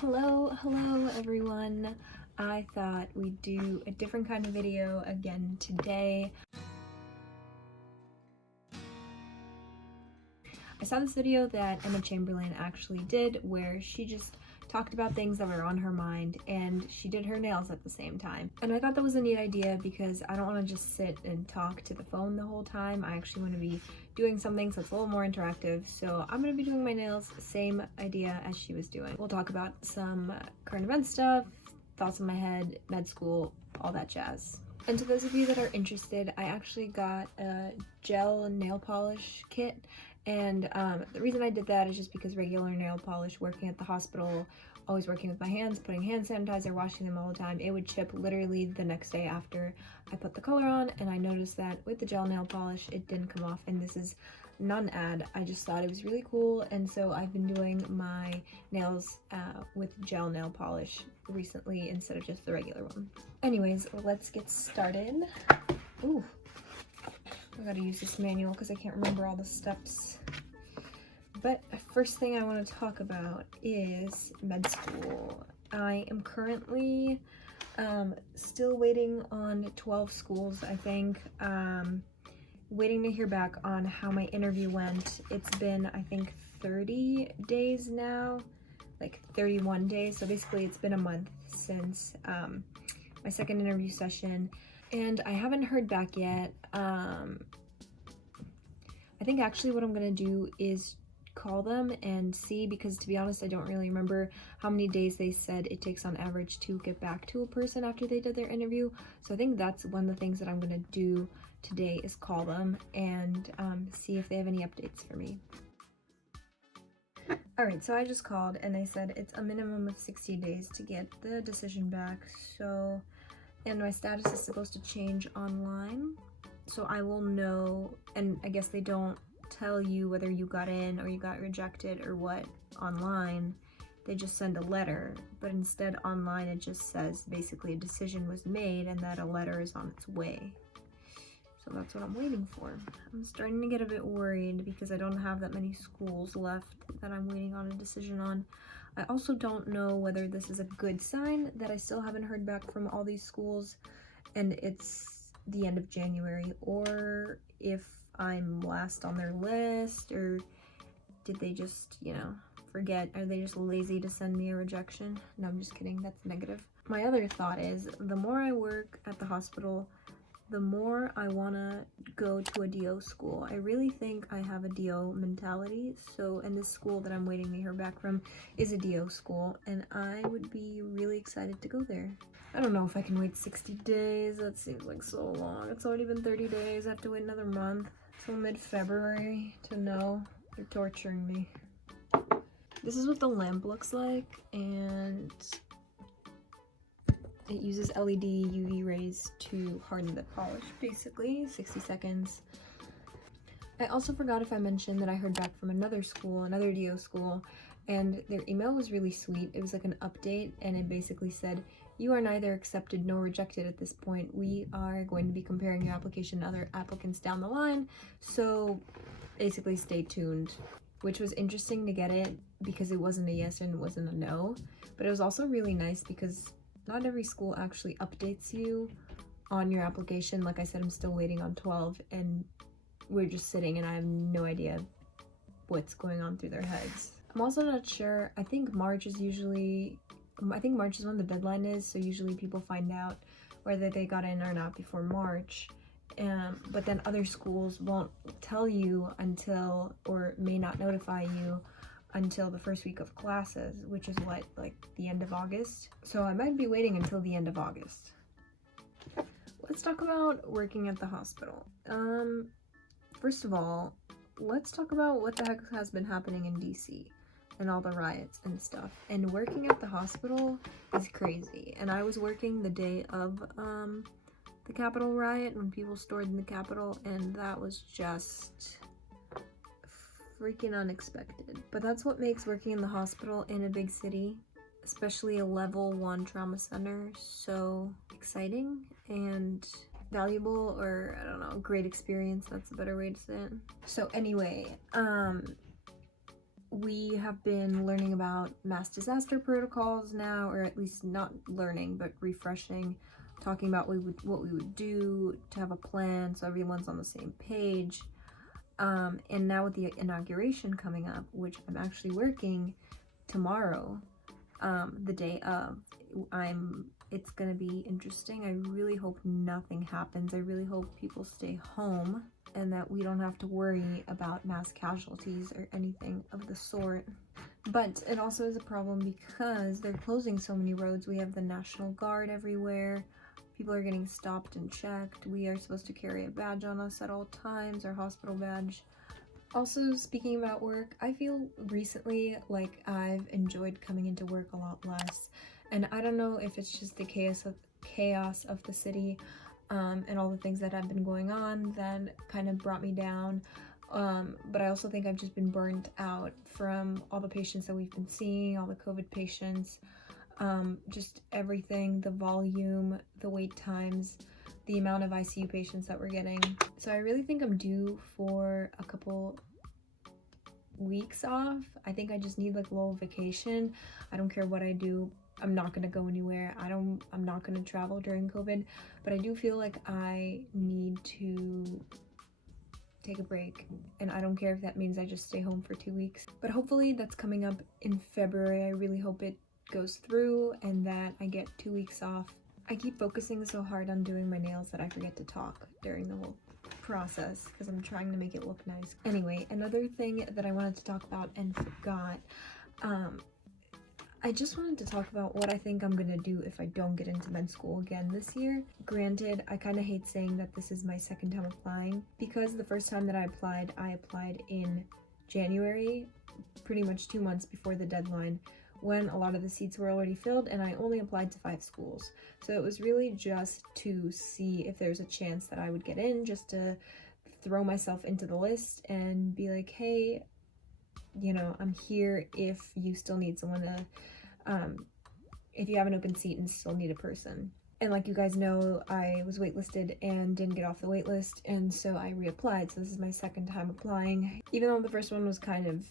Hello everyone. I thought we'd do a different kind of video again today. I saw this video that Emma Chamberlain actually did where she just talked about things that were on her mind and she did her nails at the same time. And I thought that was a neat idea because I don't want to just sit and talk to the phone the whole time. I actually want to be doing something so it's a little more interactive. So I'm going to be doing my nails, same idea as she was doing. We'll talk about some current event stuff, thoughts in my head, med school, all that jazz. And to those of you that are interested, I actually got a gel nail polish kit. And the reason I did that is just because regular nail polish, working at the hospital, always working with my hands, putting hand sanitizer, washing them all the time, it would chip literally the next day after I put the color on. And I noticed that with the gel nail polish, it didn't come off. And this is not an ad, I just thought it was really cool. And so I've been doing my nails with gel nail polish recently instead of just the regular one. Anyways, let's get started. Ooh. I gotta use this manual because I can't remember all the steps. But first thing I want to talk about is med school. I am currently still waiting on 12 schools, I think. Waiting to hear back on how my interview went. It's been, I think, 30 days now, like 31 days. So basically it's been a month since my second interview session. And I haven't heard back yet. I think actually what I'm gonna do is call them and see, because to be honest, I don't really remember how many days they said it takes on average to get back to a person after they did their interview. So I think that's one of the things that I'm gonna do today is call them and see if they have any updates for me. Alright, so I just called and they said it's a minimum of 60 days to get the decision back. So, and my status is supposed to change online, so I will know. And I guess they don't tell you whether you got in or you got rejected or what online. They just send a letter, but instead online it just says basically a decision was made and that a letter is on its way. So that's what I'm waiting for. I'm starting to get a bit worried because I don't have that many schools left that I'm waiting on a decision on. I also don't know whether this is a good sign that I still haven't heard back from all these schools and it's the end of January, or if I'm last on their list, or did they just, you know, forget? Are they just lazy to send me a rejection? No, I'm just kidding. That's negative. My other thought is the more I work at the hospital, the more I want to go to a DO school. I really think I have a DO mentality. So, and this school that I'm waiting to hear back from is a DO school, and I would be really excited to go there. I don't know if I can wait 60 days. That seems like so long. It's already been 30 days. I have to wait another month till mid-February to know. They're torturing me. This is what the lamp looks like, and it uses LED UV rays to harden the polish, basically, 60 seconds. I also forgot if I mentioned that I heard back from another school, another DO school, and their email was really sweet. It was like an update, and it basically said, "You are neither accepted nor rejected at this point. We are going to be comparing your application to other applicants down the line, so basically stay tuned," which was interesting to get it because it wasn't a yes and it wasn't a no, but it was also really nice because not every school actually updates you on your application. Like I said, I'm still waiting on 12 and we're just sitting and I have no idea what's going on through their heads. I'm also not sure. I think March is when the deadline is, so usually people find out whether they got in or not before March. But then other schools won't tell you until, or may not notify you until the first week of classes, which is what, like the end of August. So I might be waiting until the end of August. Let's talk about working at the hospital. First of all, let's talk about what the heck has been happening in DC and all the riots and stuff. And working at the hospital is crazy. And I was working the day of the Capitol riot when people stormed the Capitol, and that was just freaking unexpected. But that's what makes working in the hospital in a big city, especially a level 1 trauma center, so exciting and valuable, or I don't know, great experience. That's a better way to say it. So anyway, we have been learning about mass disaster protocols now, or at least not learning, but refreshing, talking about what we would do to have a plan so everyone's on the same page. And now with the inauguration coming up, which I'm actually working tomorrow, the day of, it's gonna be interesting. I really hope nothing happens. I really hope people stay home and that we don't have to worry about mass casualties or anything of the sort. But it also is a problem because they're closing so many roads. We have the National Guard everywhere. People are getting stopped and checked. We are supposed to carry a badge on us at all times, our hospital badge. Also, speaking about work, I feel recently like I've enjoyed coming into work a lot less. And I don't know if it's just the chaos of the city, and all the things that have been going on that kind of brought me down. But I also think I've just been burnt out from all the patients that we've been seeing, all the COVID patients, just everything, the volume, the wait times, the amount of ICU patients that we're getting. So I really think I'm due for a couple weeks off. I think I just need like a little vacation. I don't care what I do. I'm not gonna go anywhere. I'm not gonna travel during COVID, but I do feel like I need to take a break, and I don't care if that means I just stay home for 2 weeks. But hopefully that's coming up in February. I really hope it goes through and that I get 2 weeks off. I keep focusing so hard on doing my nails that I forget to talk during the whole process because I'm trying to make it look nice. Anyway, another thing that I wanted to talk about and forgot, I just wanted to talk about what I think I'm gonna do if I don't get into med school again this year. Granted, I kind of hate saying that this is my second time applying because the first time that I applied in January, pretty much 2 months before the deadline, when a lot of the seats were already filled, and I only applied to 5 schools. So it was really just to see if there's a chance that I would get in, just to throw myself into the list and be like, hey, you know, I'm here if you still need someone to, if you have an open seat and still need a person. And like you guys know, I was waitlisted and didn't get off the waitlist, and so I reapplied. So this is my second time applying, even though the first one was kind of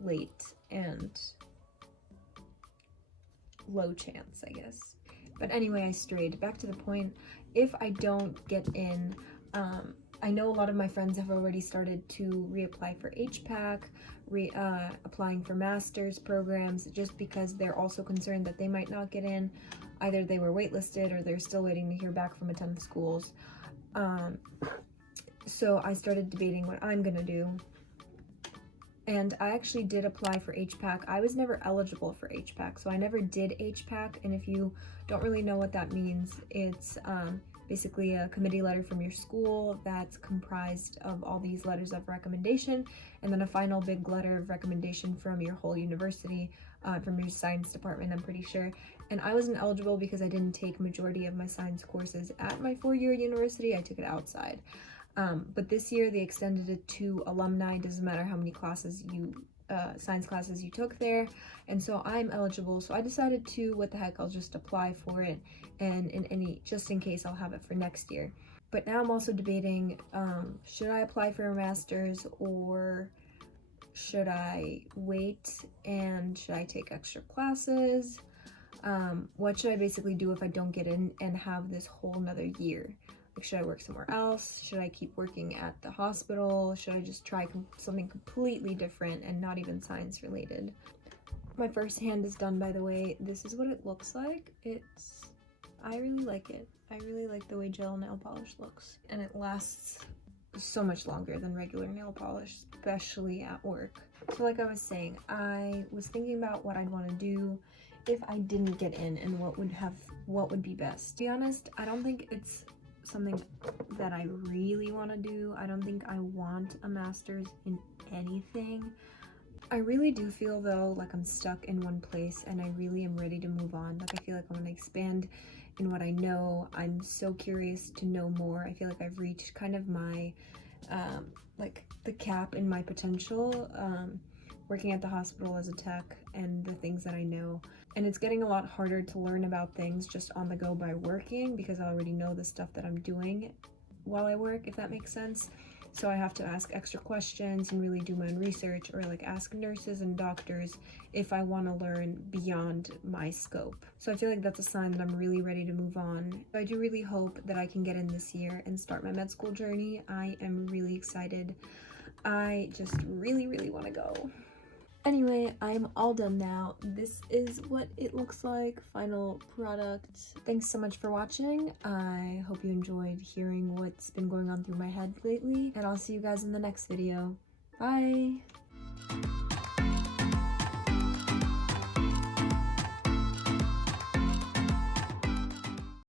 late and low chance, I guess. But anyway, I strayed. Back to the point, if I don't get in, I know a lot of my friends have already started to reapply for HPAC, applying for master's programs, just because they're also concerned that they might not get in. Either they were waitlisted or they're still waiting to hear back from a ton of schools. So I started debating what I'm gonna do. And I actually did apply for HPAC. I was never eligible for HPAC, so I never did HPAC. And if you don't really know what that means, it's basically a committee letter from your school that's comprised of all these letters of recommendation, and then a final big letter of recommendation from your whole university, from your science department, I'm pretty sure. And I wasn't eligible because I didn't take majority of my science courses at my 4-year university. I took it outside. But this year they extended it to alumni. Doesn't matter how many classes science classes you took there, and so I'm eligible. So I decided to, what the heck, I'll just apply for it, and just in case, I'll have it for next year. But now I'm also debating, should I apply for a master's, or should I wait, and should I take extra classes? What should I basically do if I don't get in and have this whole another year? Like, should I work somewhere else? Should I keep working at the hospital? Should I just try something completely different and not even science related? My first hand is done, by the way. This is what it looks like. I really like it. I really like the way gel nail polish looks. And it lasts so much longer than regular nail polish, especially at work. So like I was saying, I was thinking about what I'd want to do if I didn't get in and what would be best. To be honest, I don't think it's something that I really want to do. I don't think I want a master's in anything. I really do feel though like I'm stuck in one place, and I really am ready to move on. Like, I feel like I want to expand in what I know. I'm so curious to know more. I feel like I've reached kind of my like the cap in my potential, working at the hospital as a tech and the things that I know. And it's getting a lot harder to learn about things just on the go by working, because I already know the stuff that I'm doing while I work, if that makes sense. So I have to ask extra questions and really do my own research, or like ask nurses and doctors if I want to learn beyond my scope. So I feel like that's a sign that I'm really ready to move on. So I do really hope that I can get in this year and start my med school journey. I am really excited. I just really, really want to go. Anyway, I'm all done now. This is what it looks like, final product. Thanks so much for watching. I hope you enjoyed hearing what's been going on through my head lately, and I'll see you guys in the next video. Bye!